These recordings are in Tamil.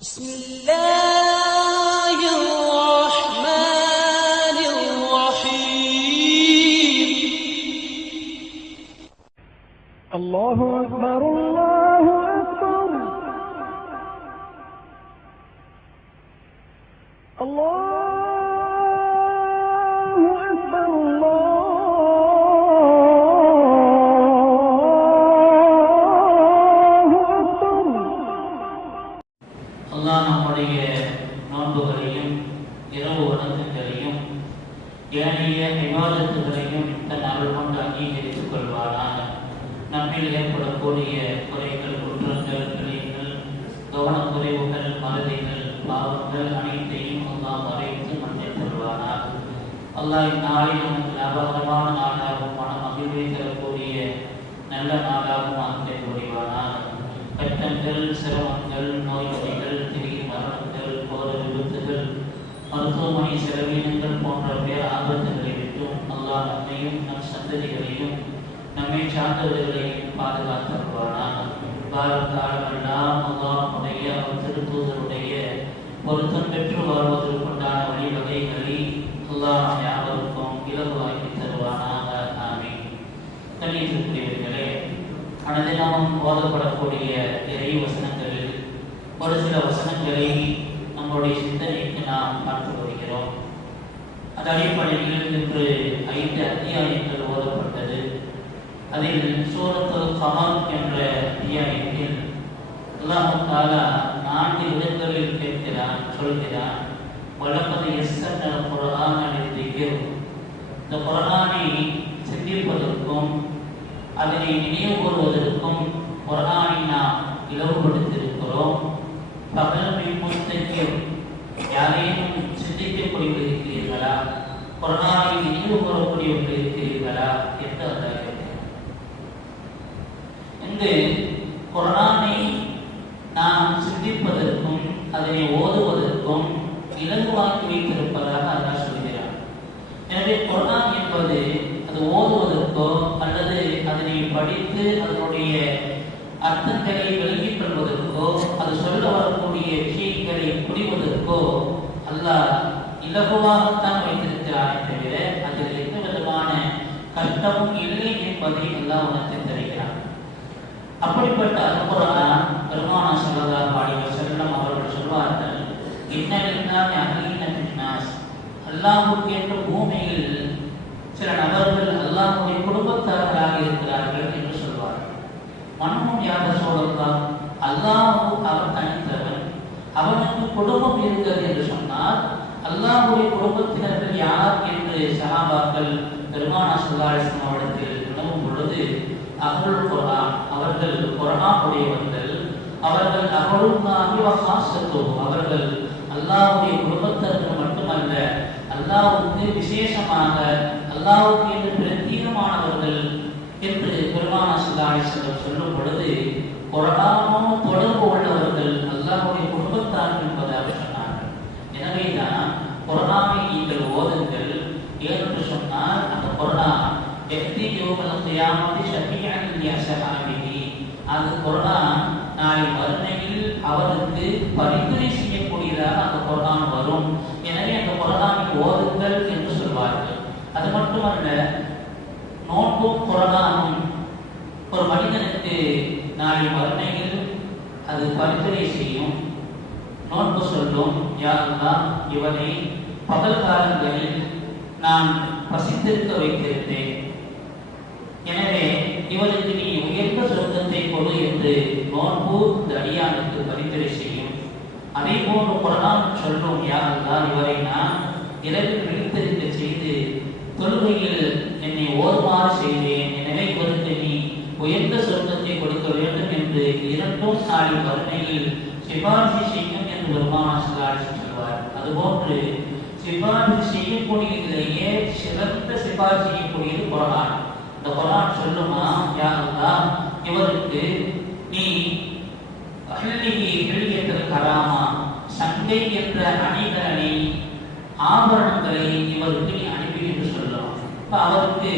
بسم الله الرحمن الرحيم الله أكبر الله أكبر الله أكبر الله أكبر. அல்லாஹ் நம்முடைய நோன்புகளையும் இரவு வணக்கங்களையும் ஏனைய விவாதத்துகளையும் தன் அருள் கொண்டு அங்கீகரித்துக் கொள்வானாக. நம்மில் ஏற்படக்கூடிய குறைகள், குற்றங்கள், பிழைகள், கவனக்குறைவுகள், மறதிகள், பாவங்கள் அனைத்தையும் அல்லாஹ் மறைத்து மன்னித்து கொள்வானாக. அல்லாஹ் இந்நாளில் நமக்கு லாபகரமான நாளாகவும் மன மகிழ்வை தரக்கூடிய நல்ல நாளாகவும் ஆக்கி புரிவானாக. கட்டங்கள், சிரமங்கள், நோய்கள், திடீர் மரணங்கள், கோர விபத்துகள், மருத்துவமனை செலவினங்கள் போன்ற பேர் ஆபத்துகளை விட்டும் அல்லாஹ் நம்மையும் நம் சந்ததிகளையும் நம்மை சார்ந்தவர்களையும் பாதுகாத்தருவானாக. காலமெல்லாம் அல்லாஹ்வுடைய திருத்தூதருடைய பொருத்தம் பெற்று வாழ்வதற்குண்டான வழிவகைகளை அல்லாஹ் யாவருக்கும் இலகுவாக்கி தருவானாக. ஆமீன். கண்ணியத்திற்குரியவர்களே, அனுதினமும் ஓதப்படக்கூடிய இறை வசனங்களில் ஒரு சில வசனங்களை நம்முடைய சிந்தனைக்கு நாம் பார்த்து வருகிறோம். அது அடிப்படையில் இன்று 5 அத்தியாயங்கள் ஓதப்பட்டது. அதில் சூரத்துல் கமர் என்ற அத்தியாயத்தில் அல்லாஹ் தஆலா 4 விதங்களில் சொல்கிறான், வலக்கத் யஸ்ஸர்னல் குர்ஆன லிذிக்ர். இந்த குர்ஆனை சிந்திப்பதற்கும் அதனை நினைவு கூறுவதற்கும் குர்ஆனை நாம் இலவுபடுத்தியிருக்கிறோம். பகல் முத்தக்கிர், யாரையும் சிந்திக்கக்கூடிய இருக்கிறீர்களா, குர்ஆனை நினைவு கூறக்கூடியவர்கள் இருக்கிறீர்களா என்று அல்லாஹ் இங்கு குர்ஆனை நாம் சிந்திப்பதற்கும் அதனை ஓதுவதற்கும் இலகுவாக்கி வைத்திருப்பதாக அல்லாஹ் சொல்கிறார். எனவே குர்ஆன் என்பது அது ஓதுவதற்கோ அல்லது அதனை படித்து அதனுடைய அர்த்தங்களை விளங்கிக் கொள்வதற்கோ அது சொல்ல வரக்கூடிய விஷயங்களை புரிவதற்கோ அல்லாஹ் இலகுவாகத்தான் வைத்திருக்கிறானே தவிர அதில் எந்த விதமான கஷ்டமும் இல்லை என்பதை அல்லாஹ் உணர்த்தி தருகிறான். அப்படிப்பட்ட அல்குர்ஆன் பெருமானார் ஸல்லல்லாஹு அலைஹி வஸல்லம் அவர்கள் சொல்வார்கள், இன்னலில்லாஹி அஹீன ஃபின்னாஸ், அல்லாஹ்வுக்கு என்று பூமியில் சில நபர்கள் அல்லாஹ்வுடைய குடும்பத்தார்களாக இருக்கிறார்கள் என்று சொல்வார்கள். மனமும் யார் சொல்லலாம், அல்லாஹ் அவன் தனித்தவன், அவனுக்கு குடும்பம் இருக்கிறது என்று சொன்னால் அல்லாஹ்வுடைய குடும்பத்தினர்கள் யார் என்று சஹாபாக்கள் பெருமானார் ஸல்லல்லாஹு அலைஹி வஸல்லம் அவரிடத்தில் வினவும் பொழுது, அஹ்லுல் குர்ஆன், அவர்கள் குர்ஆன் உடையவர்கள், அவர்கள் அஹ்லுல்லாஹி வ ஹாஸத்துஹு, அவர்கள் அல்லாஹ்வுடைய குடும்பத்தினர்கள் மட்டுமல்ல, அல்லாஹ்வுக்கு விசேஷமாக அல்லாஹ்வுக்கு என்று பிரத்யேகமானவர்கள் என்று பெருமானார் ஸல்லல்லாஹு அலைஹி வஸல்லம் சொல்லும் பொழுது, குர்ஆனோடு தொடர்பு உள்ளவர்கள் அல்லாஹ்வுடைய குடும்பத்தார்கள் என்பதாக சொன்னார்கள். எனவேதான் குர்ஆனை நீங்கள் ஓதுங்கள். ஏனென்று சொன்னால் அந்த குர்ஆன் அது குர்ஆன் நாளை மறுமையில் அவருக்கு பரிந்துரை செய்யக்கூடியதாக அந்த குர்ஆன் வரும். எனவே அந்த குர்ஆனை ஓதுங்கள் என்று சொல்வார்கள். அது மட்டுமல்ல, நோன்பும் குர்ஆனும் ஒரு மனிதனுக்கு நாளை மறுமையில் அது பரிந்துரை செய்யும். நோன்பு சொல்லும், யா அல்லாஹ், இவனை பகல் காலங்களில் நான் பசித்திருக்க வைத்திருந்தேன், எனவே இவருக்கு நீ உயர்ந்த சொர்க்கத்தை கொடு என்று நோன்பு இந்த அடியானுக்கு பரிந்துரை செய்யும். அதே போன்று குர்ஆன் சொல்லும், யா அல்லாஹ், இவரை நான் இரவில் விழித்திருக்க செய்து தொழுகையில் என்னை ஓதுமாறு செய்தேன், எனவே இவருக்கு நீ உயர்ந்த சொர்க்கத்தை கொடுக்க வேண்டும் என்று இரண்டும் நாளை மறுமையில் சிபாரிசு செய்யும் என்று பெருமானார் ஸல்லல்லாஹு அலைஹி வஸல்லம் சொல்வார். அதுபோன்று சிபாரிசு செய்யக்கூடியதிலேயே சிறந்த சிபாரிசு செய்யக்கூடியது குர்ஆன். இந்த குர்ஆன் சொல்லுமா, யா அல்லாஹ், இவருக்கு நீ அஹ்லிஹி ஹில்யத்துல் கராமா, சங்கை என்ற அணிகலனை, ஆபரணங்களை இவருக்கு நீ அனுப்பி என்று சொல்லலாம். அவருக்கு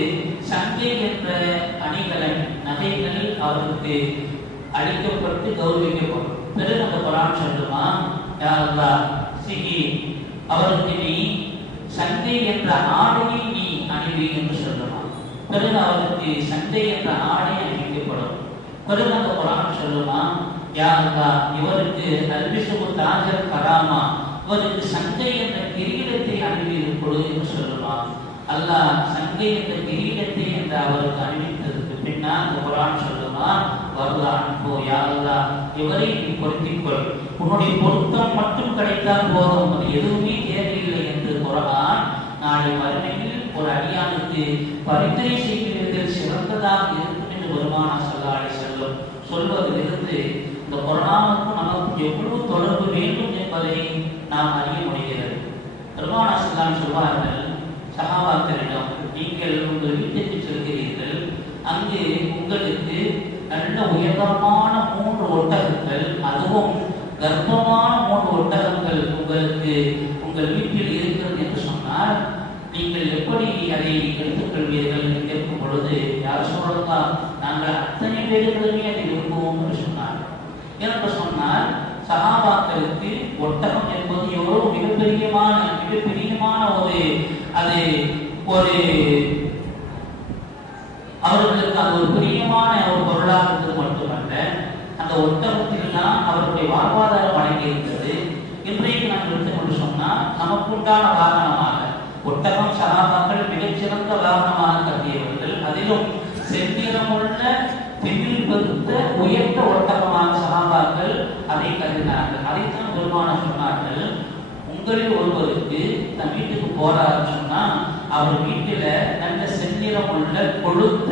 சங்கை என்ற அணிகலன், நகைகள் அவருக்கு அளிக்கப்பட்டு கௌரவிக்கப்படும். பிறகு அந்த குர்ஆன் சொல்லுமா, யா அல்லாஹ் சிகி அவருக்கு நீ சங்கை என்ற ஆடையை நீ அணிவி என்று சொல்லுமா. பிறகு அவருக்கு சங்கை என்ற ஆடை அணிவிக்கப்படும். பிறகு அந்த குர்ஆன் சொல்லுமா, யா அல்லாஹ் இவருக்கு அல்பிஷு தாஜல் கராமா, இவருக்கு சங்கை என்ற கிரீடத்தை அணிவித்து கொடு என்று சொல்லுமா. அல்லாஹ் சங்கை என்ற கிரீடத்தை என்று அவருக்கு அணிவித்ததுக்கு பின்னால் அந்த குர்ஆன் சொல்லுமா, வரலான் போ யா அல்லாஹ் இவரை நீ பொருத்திக்கொள், உன்னுடைய பொருத்தம் மட்டும் கிடைத்தால் போதும், அது எதுவுமே தேவையில்லை என்று குர்ஆன் நாளை மறுமையில் ஒரு அடியானுக்கு பரிந்துரை செய்கிறதில் சிறந்ததாக இருக்கும் என்று பெருமானார் ஸல்லல்லாஹு அலைஹி வஸல்லம் சொல்வதிலிருந்து இந்த குர்ஆனுக்கும் நமக்கு எவ்வளவு தொடர்பு வேண்டும் என்பதை நாம் அறிய முடிகிறது. பெருமானார் ஸல்லல்லாஹு அலைஹி வஸல்லம் சொல்வார்கள் சஹாபாக்களிடம், நீங்கள் உங்கள் வீட்டுக்கு செல்கிறீர்கள், அங்கு உங்களுக்கு நல்ல உயரமான 3 ஒட்டகங்கள், அதுவும் கர்ப்பமான 3 ஒட்டகங்கள் உங்களுக்கு உங்கள் வீட்டில் இருக்கிறது என்று சொன்னால் நீங்கள் எப்படி அதை எடுத்துக்கொள்வீர்கள் என்று கேட்கும் பொழுது, யார் சொல்லலாம், நாங்கள் அத்தனை பேர்களுமே அதை விரும்புவோம் என்று சொன்னார். என்று சொன்னால் சஹாபாக்களுக்கு ஒட்டகம் என்பது எவ்வளவு மிகப்பெரியமான ஒரு அவர்களுக்கு அது ஒரு பிரியமான ஒரு பொருளாக இருந்தது மட்டுமல்ல, அந்த ஒட்டகத்தில் தான் அவருடைய வாழ்வாதாரம் அடங்கி இருந்தது. இன்றைக்கு நாம் எடுத்துக் கொண்டு சொன்னால் நமக்கு உண்டான வாகனமாக ஒட்டகம் சஹாபாக்கள் மிகச்சிறந்த வாகனமாக கருதியவர்கள். அதிலும் செந்நிறமுள்ள திமில் பெருத்த உயர்ந்த ஒட்டகமாக சஹாபாக்கள் அதை கருதினார்கள். அதைத்தான் பெருமானார் சொன்னார்கள், உங்களில் ஒருவருக்கு தன் வீட்டுக்கு போறாருன்னு சொன்னா அவர் வீட்டில நல்ல செந்நிறம் உள்ள கொழுத்த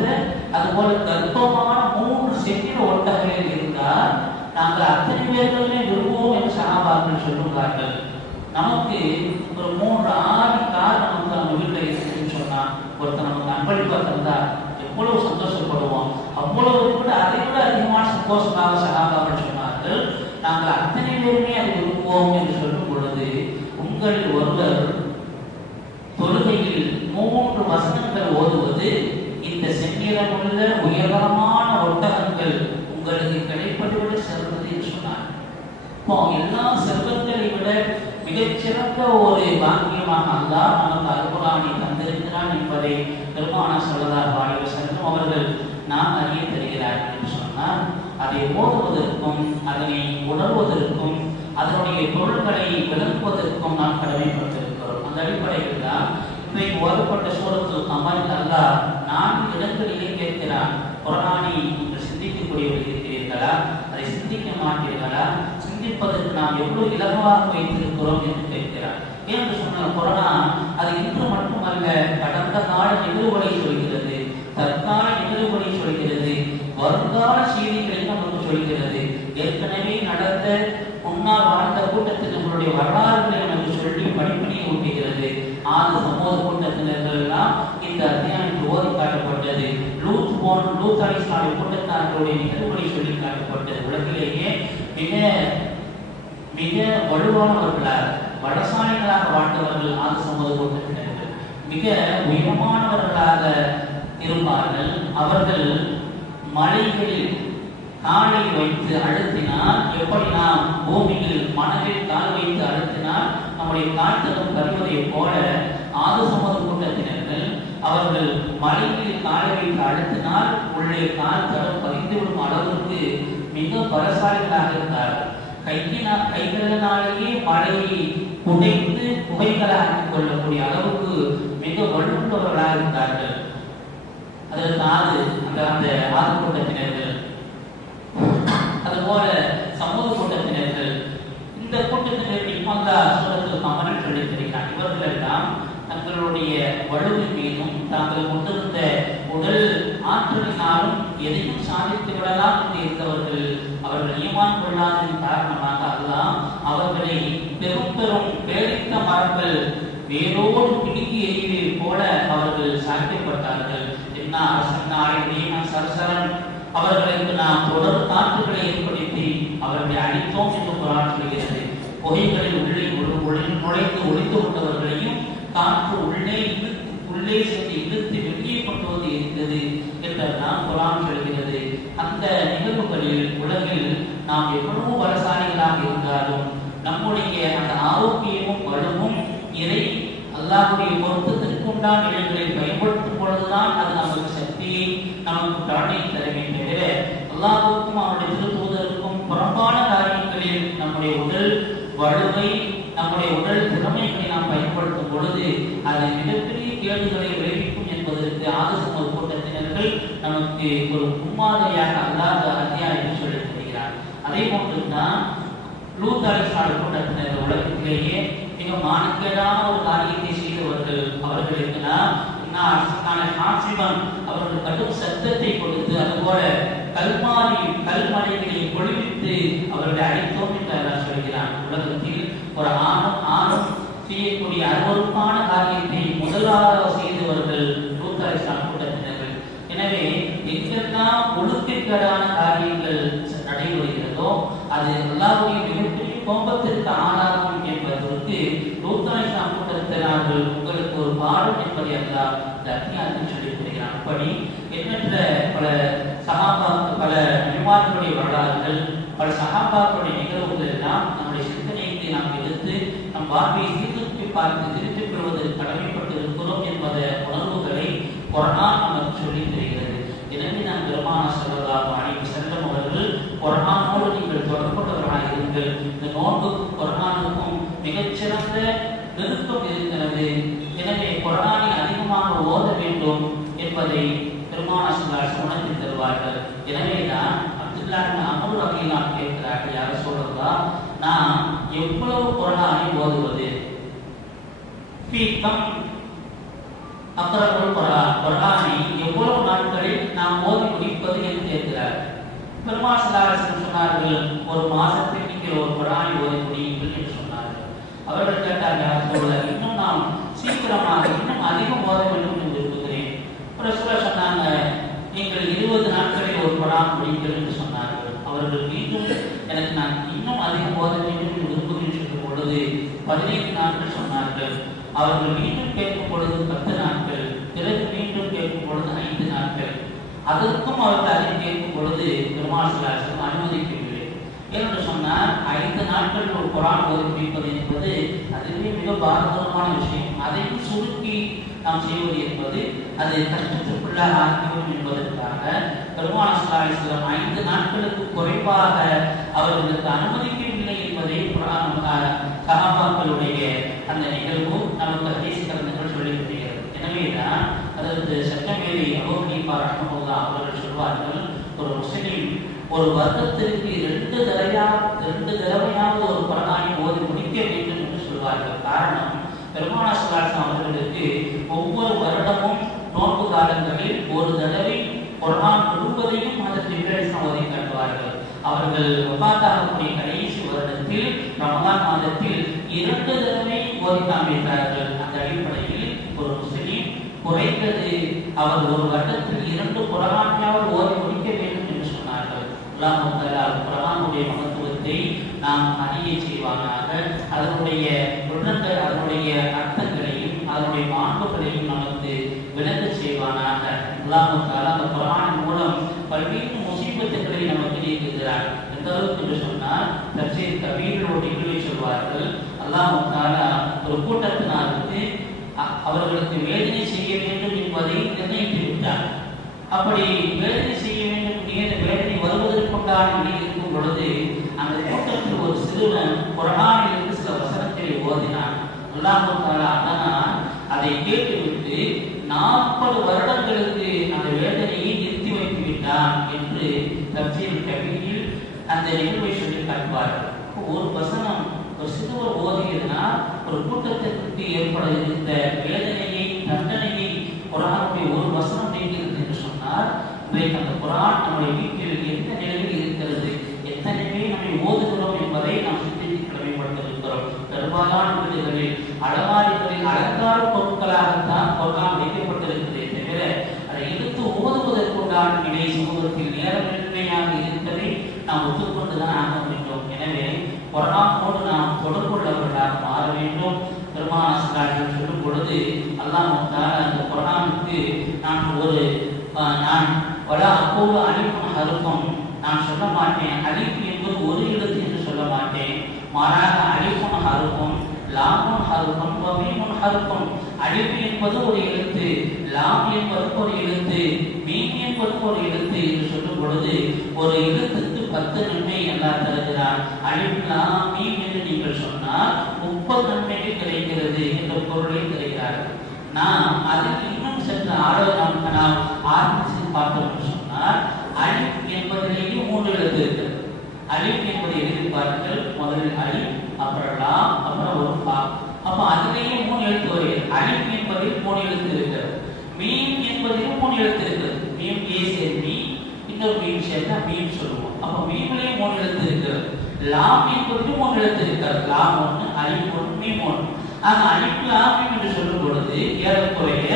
அதுபோல கர்ப்பமான 3 செந்நிற ஒட்டகங்கள் இருந்தால் நாங்கள் அத்தனை பேர்களுமே விரும்புவோம் என்று சஹாபாக்கள் சொல்லுகிறார்கள். நமக்கு ஒரு 3 6 கார் நமக்கு நம்ம வீட்டில் இருக்குன்னு சொன்னா ஒருத்தர் நமக்கு அன்பளிப்பாக தந்தா எவ்வளவு சந்தோஷப்படுவோம். அவ்வளவு கூட அதை விட அதிகமான சந்தோஷமாக சஹாபாக்கள் சொன்னார்கள், நாங்கள் அத்தனை பேருமே அதை விரும்புவோம் என்று சொல்லும் பொழுது, உங்களில் ஒருவர் தொழுகையில் 3 வசனங்கள் ஓதுவது இந்த செந்நிறமுள்ள உயரமான ஒட்டகங்கள் உங்களுக்கு கிடைப்பதை விட சிறந்தது என்று சொன்னார். இப்போ எல்லா செல்வங்களை விட மிகச்சிறந்த ஒரு பாக்கியமாக அல்லாஹ் நமக்கு அல்குர்ஆனை தந்திருக்கிறான் என்பதை பெருமானார் ஸல்லல்லாஹு அலைஹி வஸல்லம் அவர்கள் நாம் அறிய தருகிறார்கள் என்று சொன்னால், அதை ஓதுவதற்கும் அதனை உணர்வதற்கும் அதனுடைய பொருட்களை விளக்குவதற்கும் நாம் கடமைப்பட்டிருக்கிறோம். அந்த அடிப்படையில் தான் இன்றைக்கு ஓதப்பட்ட சூரத்துல் கமர் அல்லாஹ் 4 இடங்களிலே கேட்கிறான், குர்ஆனை நீங்கள் சிந்திக்கக்கூடியவர்கள் இருக்கிறீர்களா, அதை சிந்திக்க மாட்டீர்களா, சிந்திப்பதற்கு நாம் எவ்வளவு இலகுவாக வைத்திருக்கிறோம் என்று கேட்கிறார். என்று சொன்ன குர்ஆன் அது இன்று மட்டுமல்ல, கடந்த கால நிகழ்வுகளை சொல்கிறது, தற்கால நிகழ்வுகளை சொல்கிறது, வருங்கால செய்திகளை நமக்கு சொல்கிறது. ஏற்கனவே நடந்த முன்னால் வாழ்ந்த கூட்டத்தில் நம்மளுடைய வரலாறுகளை நமக்கு சொல்லி படிப்பினை ஊட்டுகிறது. ஆறு சமூக கூட்டத்தினர்கள் எல்லாம் இந்த அத்தியாயத்தில் ஓதி காட்டப்பட்டது. லூத் அலைஹிஸ்ஸலாம் கூட்டத்தார்களுடைய நிகழ்வுகளை சொல்லி காட்டப்பட்டது. உலகிலேயே மிக வலுவானவர்களாக வடசாலிகளாக வாழ்ந்தவர்கள் ஆறு சமூக கூட்டத்தினர்கள் மிக உயரமானவர்களாக இருப்பார்கள். அவர்கள் மலைகளில் காலை வைத்து அழுத்தினால், எப்படி நாம் பூமியில் மணலில் கால் வைத்து அழுத்தினால் நம்முடைய கால்தடம் கருவதை போல ஆறு சமூக கூட்டத்தினர்கள் அவர்கள் மலைகளில் காலை வைத்து அழுத்தினால் உள்ளே கால்தடம் பதிந்துவிடும் அளவுக்கு மிக பலசாலிகளாக இருந்தார்கள். கைகளினாலேயே மலையை புதைத்து புகைகளாக கொள்ளக்கூடிய அளவுக்கு மிக வலுவுள்ளவர்களாக இருந்தார்கள். அதற்கு அந்த ஆறு கூட்டத்தினர்கள், அதுபோல சமூக கூட்டத்தினர்கள், இந்த கூட்டத்தினருக்கு அல்லாஹ் சூரத்துல் கமரில் சொல்லியிருக்கிறார். இவர்கள் எல்லாம் தங்களுடைய வலுவின் மீதும் தாங்கள் கொண்டிருந்த உடல் ஆற்றலினாலும் எதையும் சாதித்து விடலாம் என்று இருந்தவர்கள். அவர்கள் ஈமான் கொள்ளாததின் காரணமாக அல்லாஹ் அவர்களை பெரும் பெரும் பேரித்த மரங்கள் வேரோடு பிடுங்கி எறிவதை போல அவர்கள் சாய்க்கப்பட்டார்கள். என்ன சரசரன் அவர்களுக்கு நாம் தொடர் காற்றுகளை ஏற்படுத்தி அவர்களை அழித்தோம் என்று குர்ஆன் சொல்கிறது. புகைகளில் நுழைந்து ஒளித்து கொண்டவர்களையும் காற்று உள்ளே சென்று இழுத்து வெளியே கொண்டு வந்து இருக்கிறது என்றெல்லாம் குர்ஆன் சொல்கிறது. அந்த நிகழ்வுகளில் உலகில் நாம் எவ்வளவு பலசாலிகளாக இருந்தாலும் நம்முடைய அந்த ஆரோக்கியமும் வலுவும் இறை அல்லாஹ்வுடைய பொருத்தத்திற்கு உண்டான இடங்களில் பயன்படுத்தும் பொழுதுதான் அது நமக்கு சக்தியை நமக்கு பலனை தருமே தவிர அல்லாஹ்வுக்கும் அவருடைய திருத்தூதருக்கும் புறம்பான காரியங்களில் நம்முடைய உடல் வலுவை நம்முடைய உடல் திறமைகளை நாம் பயன்படுத்தும் பொழுது அது மிகப்பெரிய கேடுகளை விளைவிக்கும் என்பதற்கு ஆலோசனை கூட்டத்தினர்கள் நமக்கு ஒரு முன்மாதிரியாக அல்லாத அத்தியாயம் சொல்லி தருகிறார். அதே போன்றுதான் லூத் அலைஹிஸ்ஸலாம் கூட்டத்தினர் உலகத்திலேயே மிக மானக்கேடான ஒரு காரியத்தை செய்தவர்கள். அவர்களுக்கு அவர்கள் கடும் சத்தத்தை கொடுத்து அதுபோல கல்மலைகளை பொழிவித்து அவர்களை அழைத்தோம் என்று சொல்கிறான். உலகத்தில் ஒரு ஆணும் செய்யக்கூடிய அருவருப்பான காரியத்தை முதலாக செய்தவர்கள் லூத் அலைஹிஸ்ஸலாம் கூட்டத்தினர்கள். எனவே எங்கெல்லாம் ஒழுக்கக்கேடான காரியங்கள் நடைபெறுகிறதோ அது அல்லாஹ்வுடைய மிகப்பெரிய கோபத்திற்கு ஆளாகும் என்பதற்கு லூத் அலைஹிஸ்ஸலாம் கூட்டத்தினர்கள் உங்களுக்கு ஒரு பாடம் என்பதை அல்லாஹ் அத்தியாயத்தில் சொல்லித் தருகிறான். அப்படி எண்ணற்ற பல நபிமார்களுடைய வரலாறுகள் பல சஹாபாக்களுடைய நிகழ்வுகள் எல்லாம் நம்முடைய சிந்தனைக்கு நாம் எடுத்து நம் வாழ்வை சீர்தூக்கி பார்த்து திருத்திக் கொள்வதற்கு கடமைப்பட்டு இருக்கிறோம் என்பத உணர்வுகளை குர்ஆன் நமக்கு சொல்லித் தருகிறது. எனவே நாம் பெருமானார் ஸல்லல்லாஹு அலைஹி வஸல்லம் அவர்கள் குர்ஆனோடு நீங்கள் தொடர்புள்ளவர்களாக இருங்கள். இந்த நோன்புக்கும் குர்ஆனுக்கும் மிகச்சிறந்த நெருக்கம் இருக்கிறது. எனவே குர்ஆனை அதிகமாக ஓத வேண்டும் என்பதை பெருமானார் ஸல்லல்லாஹு அலைஹி வஸல்லம் உணர்த்தி தருவார்கள். எனவேதான் அப்துல்லாஹ் இப்னு அம்ர் ரலியல்லாஹு கேட்கிறார்கள், யார சொல்றதா நான் எவ்வளவு குர்ஆனை ஓதுவது? ஃபீகம் அக்ரல் குர்ஆனை எவ்வளவு நாட்களில் நாம் ஓதி முடிப்பது என்று கேட்கிறார். பெருமானார் ஸல்லல்லாஹு அலைஹி வஸல்லம் சொன்னார்கள், ஒரு மாதத்தில் நீங்கள் ஒரு குர்ஆனை ஓதி முடியுங்கள் என்று சொன்னார்கள். அவர்கள் கேட்டார்கள், இன்னும் நாம் சீக்கிரமாக இன்னும் அதிகம் ஓத வேண்டும் என்று விரும்புகிறேன். ரசூலுல்லாஹ் சொன்னாங்க, நீங்கள் 20 நாட்களில் ஒரு குர்ஆன் முடியுங்கள் என்று சொன்னார்கள். அவர்கள் மீண்டும் எனக்கு நான் இன்னும் அதிகம் ஓத வேண்டும் என்று விரும்புகிறேன் சொல்லும் பொழுது 15 நாட்கள் சொன்னார்கள். அவர்கள் மீண்டும் கேட்கும் பொழுது 10 நாட்கள், பிறகு மீண்டும் கேட்கும் பொழுது 5 நாட்கள். அதற்கும் அவர்கள் அதை கேட்கும் பொழுது பெருமானார் ஸல்லல்லாஹு அலைஹி வஸல்லம் அனுமதிக்கவில்லை. ஏனென்று சொன்னால் 5 நாட்கள் ஒரு குர்ஆன் ஓதி முடிப்பது என்பது அதுவே மிக பாரதூரமான விஷயம். அதையும் சுருக்கி நாம் செய்வது என்பது அது கஷ்டத்திற்குள்ளாக ஆகிவிடும் என்பதற்காக பெருமானார் ஸல்லல்லாஹு அலைஹி வஸல்லம் 5 நாட்களுக்கு குறைவாக அவர்களுக்கு அனுமதிக்கவில்லை என்பதை சஹாபாக்களுடைய அந்த நிகழ்வு நமக்கு ஹதீஸ் கிரந்தங்கள் சொல்லித் தருகிறது. எனவேதான் அதற்கு சட்டமேதை அபூ ஹனீஃபா ரஹ்மத்துல்லாஹ் அவர்கள் சொல்வார்கள், ஒரு முஸ்லிம் ஒரு வருடத்திற்கு 2 தடவையாவது ஒரு குர்ஆனை ஓதி முடிக்க வேண்டும் என்று சொல்வார்கள். காரணம், பெருமானார் ஸல்லல்லாஹு அலைஹி வஸல்லம் அவர்களுக்கு ஒவ்வொரு வருடமும் நோன்பு காலங்களில் ஒரு தடவை குர்ஆன் முழுவதையும் அதற்கு விவரிசம் ஓதி காட்டுவார்கள். அவர்கள் வஃபாத்தாகக்கூடிய கடைசி வருடத்தில் ரமலான் மாதத்தில் 2 தடவை ஓதி காண்பித்தார்கள். அந்த அடிப்படையில் ஒரு முஸ்லிம் குறைந்தது அவர் ஒரு வருடத்தில் 2 குர்ஆனையாவது ஓதி முடிக்க வேண்டும் என்று சொன்னார்கள். அல்லாஹ் தஆலா குர்ஆனுடைய மகத்துவத்தை நாம் அறிய செய்வானாக. அதனுடைய குணங்கள், அதனுடைய அர்த்தங்களையும் அதனுடைய மாண்புகளையும் நமக்கு விளங்க செய்வானாக. அல்லாஹ் தஆலா அந்த குர்ஆன் மூலம் பல்வேறு முசீபத்துகளை நமக்கு நீக்குகிறார். எந்த அளவுக்கு என்று சொன்னால் தஃசீர் கபீரில் ஒரு நிகழ்வை சொல்வார்கள். அல்லாஹ் தஆலா ஒரு கூட்டத்தினருக்கு அவர்களுக்கு வேதனை செய்ய வேண்டும் என்பதை நிர்ணயித்து விட்டார். அப்படி வேதனை செய்ய வேண்டும், வேதனை வருவதற்குண்டான நிலை இருக்கும் பொழுது அந்த கூட்டத்தில் ஒரு சிறுவன் குர்ஆனிலிருந்து சில வசனங்களை ஓதினான். அல்லாஹ் தஆலா அதனால் அதை கேட்டுவிட்டு 40 வருடங்களுக்கு அந்த வேதனையை நிறுத்தி வைத்து விட்டான் என்று தஃசீர் கபீரில் அந்த நிகழ்வை சொல்லி காட்டுவார்கள். ஒரு வசனம் ஒரு சிறுவர் ஓதியதனால் ஒரு கூட்டத்திற்கு ஏற்பட இருந்த வேதனையை, தண்டனையை குர்ஆனுடைய ஒரு வசனம் நீக்கிறது என்று சொன்னால், இன்றைக்கு அந்த குர்ஆன் நம்முடைய வீட்டில் எந்த நிலையில் இருக்கிறது, எத்தனை பேர் நம்மை ஓதுகிறோம் என்பதை நாம் சிந்தித்து கடமைப்பட்டிருக்கிறோம். பெரும்பாலான வீடுகளில் அலமாரிகளில் அலங்கார பொருட்களாகத்தான் குர்ஆன் வைக்கப்பட்டிருக்கிறதே தவிர அதை எடுத்து ஓதுவதற்குண்டான நிலை சமூகத்தில் நேரமின்மையாக இருப்பதை நாம் ஒத்துக்கொண்டுதான் ஆக வேண்டும். எனவே குர்ஆனோடு நாம் தொடர்புள்ளவர்களாக மாற வேண்டும். பெருமானார் ஸல்லல்லாஹு அலைஹி வஸல்லம் சொல்லும் பொழுது அல்லாஹ் தஆலா அந்த குர்ஆனுக்கு நான் வலா அக்கூலு அலிஃபுன் ஹர்ஃபுன், நான் சொல்ல மாட்டேன் அலிஃப் என்பது ஒரு எழுத்து என்று சொல்ல மாட்டேன், மாறாக ஹர்ஃபுன் லாமுன் ஹர்ஃபுன் வ மீமுன் ஹர்ஃபுன். அலிஃப் என்பது ஒரு எழுத்து, லாம் என்பது ஒரு எழுத்து, மீம் என்பது ஒரு எழுத்து என்று சொல்லும் பொழுது ஒரு எழுத்துக்கு 10 நன்மை அல்லாஹ் தருகிறான். அலிஃப் லாம் மீம் என்று நீங்கள் சொன்னால் 30 நன்மைகள் கிடைக்கிறது என்ற பொருளை தருகிறார்கள். நாம் அதில் இன்னும் சற்று நாம் ஆரம்பித்து பார்த்தோம் என்று சொன்னால் அலிஃப் என்பதிலேயே 3 எழுத்து இருக்கிறது. அலிஃப் என்பதை எழுதி பாருங்கள். முதலில் அலிஃப், அப்புறம் லாம், அப்புறம் ஒரு ஃபா. அப்ப அதிலேயே 3 எழுத்து வருகிறது. அலிஃப் என்பதில் 3 எழுத்து இருக்கிறது. மீம் என்பதிலும் 3 எழுத்து இருக்கிறது. மீம் ஏ சேர்ந்து மீ, இன்னொரு மீம் சேர்ந்தா மீம் சொல்லுவோம். அப்ப மீம்லயே 3 எழுத்து இருக்கிறது. லாம் என்பதிலும் 3 எழுத்து இருக்கிறது. லாம் 1, அலிஃப் 1, மீம் 1. ஆக அலிஃப் லாம் மீம் என்று சொல்லும் பொழுது ஏறக்குறைய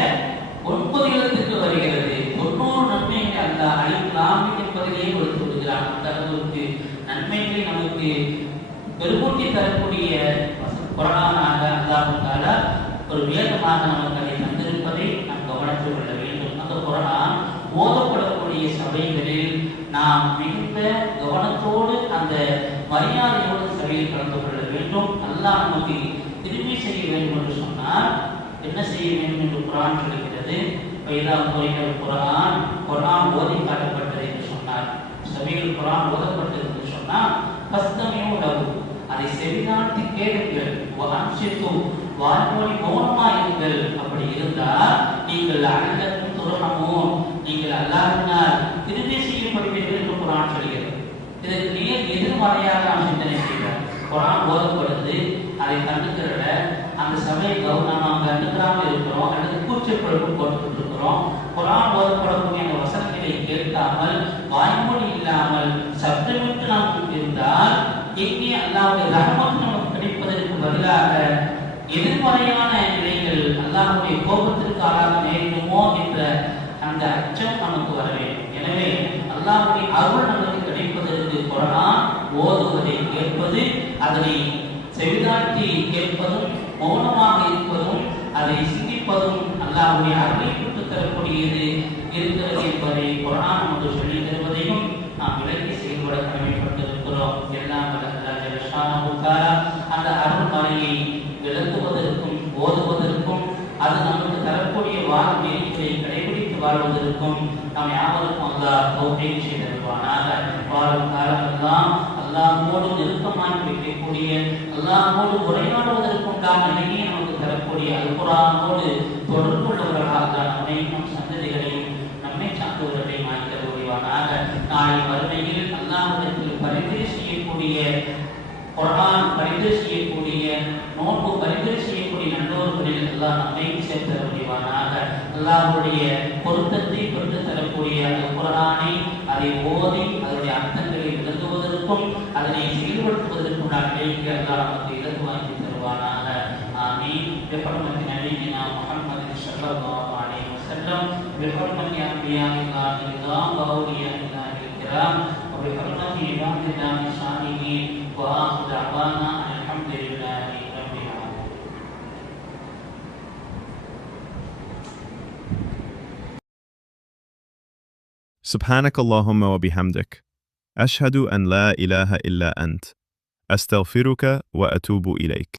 9 எழுத்துக்கு வருகிறது. 90 நன்மைகளை அல்லாஹ் அலிஃப் லாம் மீம் என்பதிலேயே கொடுத்து விடுகிறான். அந்த அளவுக்கு நன்மைகளை நமக்கு பெருமூட்டி தரக்கூடிய குர்ஆனாக அல்லாஹ் தஆலா ஒரு வேதமாக நமக்கு அதை தந்திருப்பதை நாம் கவனத்தில் கொள்ள வேண்டும். அந்த குர்ஆன் ஓதப்படக்கூடிய சபைகளில் நாம் மிகுந்த கவனத்தோடு அந்த மரியாதையோடு சபையில் கலந்து கொள்ள வேண்டும். அல்லாஹ் நமக்கு திரும்பி செய்ய வேண்டும் என்று சொன்னால் என்ன செய்ய வேண்டும் என்று குர்ஆன் சொல்கிறது. குர்ஆன் ஓதி காட்டப்பட்டது என்று சொன்னார். சபையில் குர்ஆன் ஓதப்பட்டது என்று சொன்னால் ஃபஸ்தமிஉ லஹு, அதை செவிதாழ்த்தி கேளுங்கள். வஅன்சித்து, வாய்மொழி மௌனமாயிருங்கள். அப்படி இருந்தால் நீங்கள் லஅல்லக்கும் துர்ஹமூன், நீங்கள் அல்லாஹ்வினால் திரும்பி செய்யப்படுவீர்கள் என்று குர்ஆன் சொல்கிறது. இதற்கு நேர் எதிர்மறையாக நாம் சிந்தனை செய்கிறோம். குர்ஆன் ஓதப்படுது, அதை கண்டுக்கிறத அந்த சபையை கவனமாக கண்டுக்கிறாமல் இருக்கிறோம், அல்லது கூச்சப்பழக்கம் போட்டுக்கிட்டு இருக்கிறோம். குர்ஆன் ஓதப்படக்கூடிய அந்த வசனங்களை கேட்காமல் வாய்மொழி இல்லாமல் சப்தமிட்டு நாம் இருந்தால் எங்கே அல்லாஹ்வுடைய ரஹ்மத் நமக்கு கிடைப்பதற்கு பதிலாக எதிர்மறையான நிலைகள், அல்லாஹ்வுடைய கோபத்திற்கு ஆளாக நேரிடுமோ என்ற அந்த அச்சம் நமக்கு வர வேண்டும். எனவே அல்லாஹ்வுடைய அருள் நமக்கு கிடைப்பதற்கு குர்ஆன் ஓதுவதை கேட்பது, அதனை செவிதாழ்த்தி கேட்பதும், மௌனமாக இருப்பதும், அதை சிந்திப்பதும் அல்லாஹ்வுடைய அருளை பெற்றுத் தரக்கூடியது இருக்கிறது என்பதை குர்ஆன் நமக்கு சொல்லித் தருவதையும் நாம் விளக்கி செயல்பட கடமைப்பட்டிருக்கிறோம். எல்லாம் அந்த அருள்மறையை விளக்குவதற்கும் ஓதுவதற்கும் அது நமக்கு தரக்கூடிய வாழ் நெறிகளை கடைபிடித்து வாழ்வதற்கும் நாம் யாவருக்கும் அல்லாஹ் தௌஃபீக் செய்து தருவானாக. வாழும் காலமெல்லாம் அல்லாஹ்வோடு நெருக்கமாய் வைக்கக்கூடிய, அல்லாஹ்வோடு உரையாடுவதற்குண்டான நிலையை நமக்கு தரக்கூடிய அல் குர்ஆனோடு தொடர்புள்ளவர்களாக நம்மையும் நம் சந்ததிகளையும் நம்மை சார்ந்தவர்களையும் ஆக்கிய புரிவானாக. நாளை மறுமையில் அல்லாஹ்விடத்தில் பரிந்துரை செய்யக்கூடிய, குர்ஆன் பரிந்துரை செய்யக்கூடிய, நோன்பு பரிந்துரை செய்யக்கூடிய நல்லோர்களில் அல்லாஹ் நம்மையும் சேர்த்து புரிவானாக. அல்லாஹ்வுடைய பொருத்தத்தை பெற்று தரக்கூடிய அந்த குர்ஆனை அதை ஓதி அதனுடைய அர்த்தங்களை விளங்குவதற்கும் அதனை செயல்படுத்துவதற்கும் நிலைக்கு அல்லாஹ் நமக்கு இலக்கு வாங்கி தருவானாக. ஆமீன். பிஹுர்மத்தி நபியினா முஹம்மது ஸல்லல்லாஹு அலைஹி வஸல்லம், பிஹுர்மத்தி அன்பியாஇல்லாஹி கிராம் வ அவுலியாஇல்லாஹி கிராம், வ பிஹுர்மத்தி இபாதில்லாஹி ஸாலிஹீன். வ ஆখির دعوانا الحمد لله رب العالمين. سبحانك اللهم وبحمدك أشهد أن لا إله إلا أنت أستغفرك وأتوب إليك.